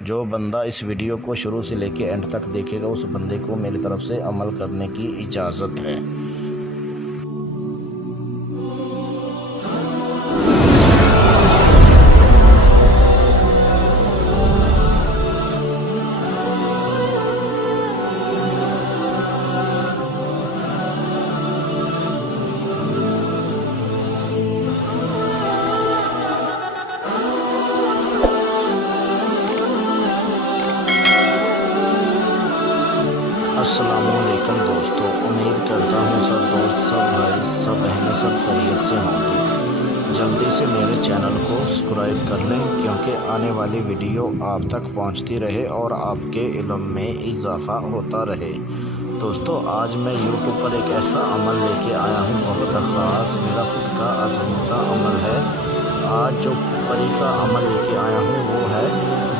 जो बंदा इस वीडियो को शुरू से लेके एंड तक देखेगा उस बंदे को मेरी तरफ से अमल करने की इजाज़त है। अस्सलामुअलैकुम दोस्तों, उम्मीद करता हूँ सब दोस्त, सब भाई, सब बहनें सब खैरियत से होंगे। जल्दी से मेरे चैनल को सब्सक्राइब कर लें क्योंकि आने वाली वीडियो आप तक पहुँचती रहे और आपके इल्म में इजाफ़ा होता रहे। दोस्तों, आज मैं यूट्यूब पर एक ऐसा अमल लेके आया हूँ, बहुत ख़ास, मेरा खुद का आज़मूदा अमल है। आज जो परी का अमल लेके आया हूँ वो है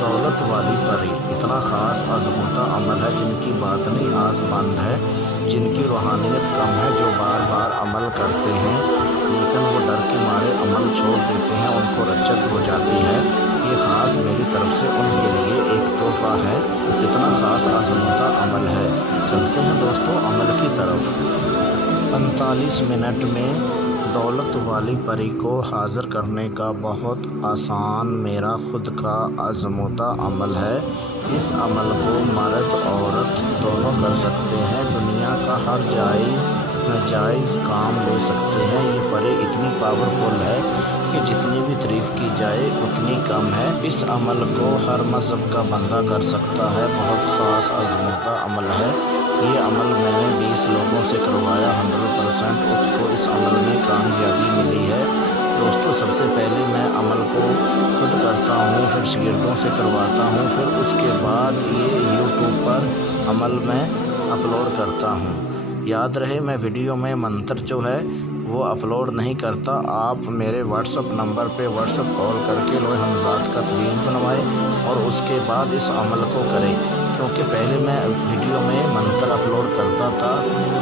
दौलत वाली परी। इतना ख़ास आज़मूदा अमल है, जिनकी बातनी आँखमंद है, जिनकी रूहानियत कम है, जो बार बार अमल करते हैं लेकिन वो डर के मारे अमल छोड़ देते हैं, उनको रज्जत हो जाती है। ये ख़ास मेरी तरफ से उनके लिए एक तोहफ़ा है। इतना ख़ास आज़मूदा अमल है। चलते हैं दोस्तों अमल की तरफ। 45 मिनट में दौलत वाली परी को हाज़िर करने का बहुत आसान मेरा खुद का आज़मूदा अमल है। इस अमल को मर्द औरत दोनों कर सकते हैं। दुनिया का हर जायज़ नाजायज़ काम ले सकते हैं। ये परी इतनी पावरफुल है कि जितनी भी तारीफ़ की जाए उतनी कम है। इस अमल को हर मज़हब का बंदा कर सकता है। बहुत ख़ास आज़मूदा अमल है। ये अमल मैंने 20 लोगों से करवाया, 100% उसको इस अमल में कामयाबी मिली है। दोस्तों, सबसे पहले मैं अमल को खुद करता हूँ, फिर शागिर्दों से करवाता हूँ, फिर उसके बाद ये यूट्यूब पर अमल में अपलोड करता हूँ। याद रहे, मैं वीडियो में मंत्र जो है वो अपलोड नहीं करता। आप मेरे व्हाट्सअप नंबर पे व्हाट्सअप कॉल करके लोहे हमजात का तवीज़ बनवाएं और उसके बाद इस अमल को करें। क्योंकि पहले मैं वीडियो में मंत्र अपलोड करता था,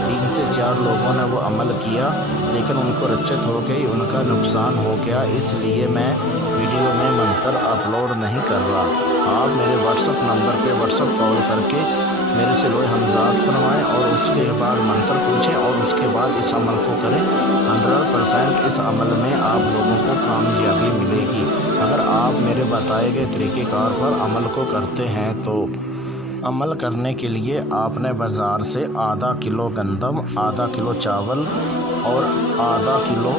3 से 4 लोगों ने वो अमल किया लेकिन उनको रज्जत हो गई, उनका नुकसान हो गया, इसलिए मैं वीडियो में मंत्र अपलोड नहीं कर रहा। आप मेरे व्हाट्सअप नंबर पे व्हाट्सअप कॉल करके मेरे से लोहे हमजात बनवाएं और उसके बाद मंत्र पूछें और उसके बाद इस अमल को करें। 100% इस अमल में आप लोगों को कामयाबी मिलेगी अगर आप मेरे बताए गए तरीक़ेकार पर अमल को करते हैं। तो अमल करने के लिए आपने बाज़ार से आधा किलो गंदम, आधा किलो चावल और आधा किलो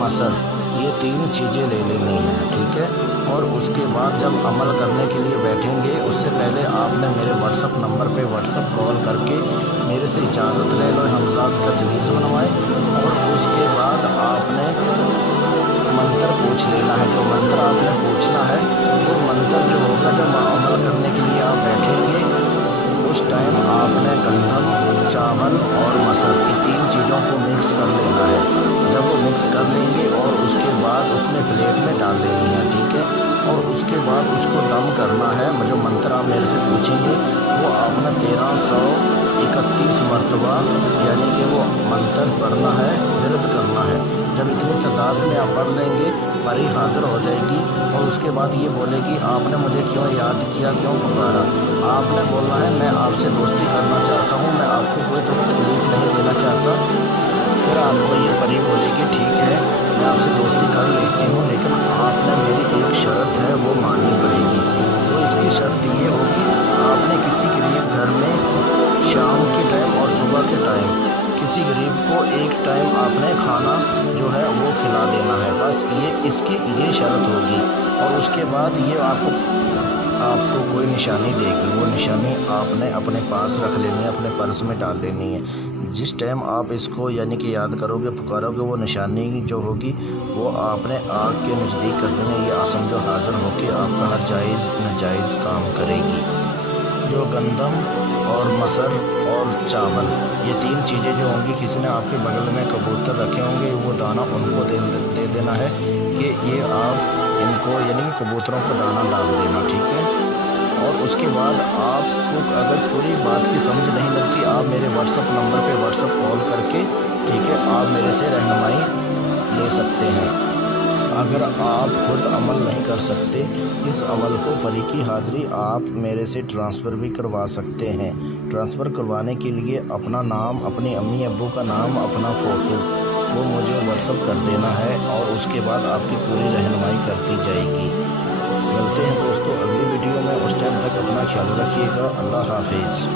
मसर, ये 3 चीज़ें ले लेनी हैं, ठीक है। और उसके बाद जब अमल करने के लिए बैठेंगे उससे पहले आपने मेरे व्हाट्सअप नंबर पे व्हाट्सअप कॉल करके मेरे से इजाज़त ले लो, हमजात का तवीज़ बनवाए और उसके बाद आपने मंत्र पूछ लेना है। जो मंत्र आपने पूछना है वो मंत्र जो होगा, जब अमल करने के लिए आप बैठेंगे उस टाइम आपने गंदम, चावल और मसर, ये 3 चीज़ों को मिक्स कर लेना है। जब वो मिक्स कर लेंगे और उसके बाद उसमें प्लेट में डाल देनी है, ठीक है। और उसके बाद उसको दम करना है। जो मंत्र आप मेरे से पूछेंगे वो आपने 1331 मरतबा यानी कि वो मंत्र पढ़ना है, विरद करना है। जब इतनी तादाद में आप पढ़ लेंगे परी हाज़िर हो जाएगी और उसके बाद ये बोलेगी आपने मुझे क्यों याद किया, क्यों पुकारा। आपने बोलना है मैं आपसे दोस्ती करना चाहता हूँ, मैं आपको कोई तकलीफ़ नहीं देना चाहता। फिर आपको ये परी बोलेगी ठीक है मैं आपसे दोस्ती कर लेती हूँ लेकिन आपने मेरी एक शर्त है वो माननी पड़ेगी। तो इसकी शर्त ये होगी, आपने किसी गरीब घर में शाम के टाइम और सुबह के टाइम किसी गरीब को एक टाइम आपने खाना जो है वो खिला देना है। बस ये शर्त होगी। और उसके बाद ये आपको कोई निशानी देगी, वो निशानी आपने अपने पास रख लेनी है, अपने पर्स में डाल लेनी है। जिस टाइम आप इसको यानी कि याद करोगे, पुकारोगे, वो निशानी जो होगी वो आपने आग के नज़दीक कर देना। ये आसम जो हाज़िर होकर आपका हर जायज़ नाजायज़ काम करेगी। जो गंदम और मसर और चावल, ये 3 चीज़ें जो होंगी, किसी ने आपके बगल में कबूतर रखे होंगे वो दाना उनको दे देना है कि ये आप इनको यानी कि कबूतरों को दाना डाल देना, ठीक है। और उसके बाद आपको अगर पूरी बात की समझ नहीं लगती, आप मेरे व्हाट्सअप नंबर पे व्हाट्सअप कॉल करके, ठीक है, आप मेरे से रहनुमाई ले सकते हैं। اگر آپ خود عمل نہیں کر سکتے اس عمل کو بری کی حاضری آپ میرے سے ٹرانسفر بھی کروا سکتے ہیں۔ ٹرانسفر کروانے کے لیے اپنا نام، اپنی امی ابو کا نام، اپنا فوٹو وہ مجھے واٹس ایپ کر دینا ہے اور اس کے بعد آپ کی پوری رہنمائی کر دی جائے گی۔ ملتے ہیں دوستوں اگلی ویڈیو میں، اس ٹائم تک اپنا خیال رکھیے گا۔ اللہ حافظ۔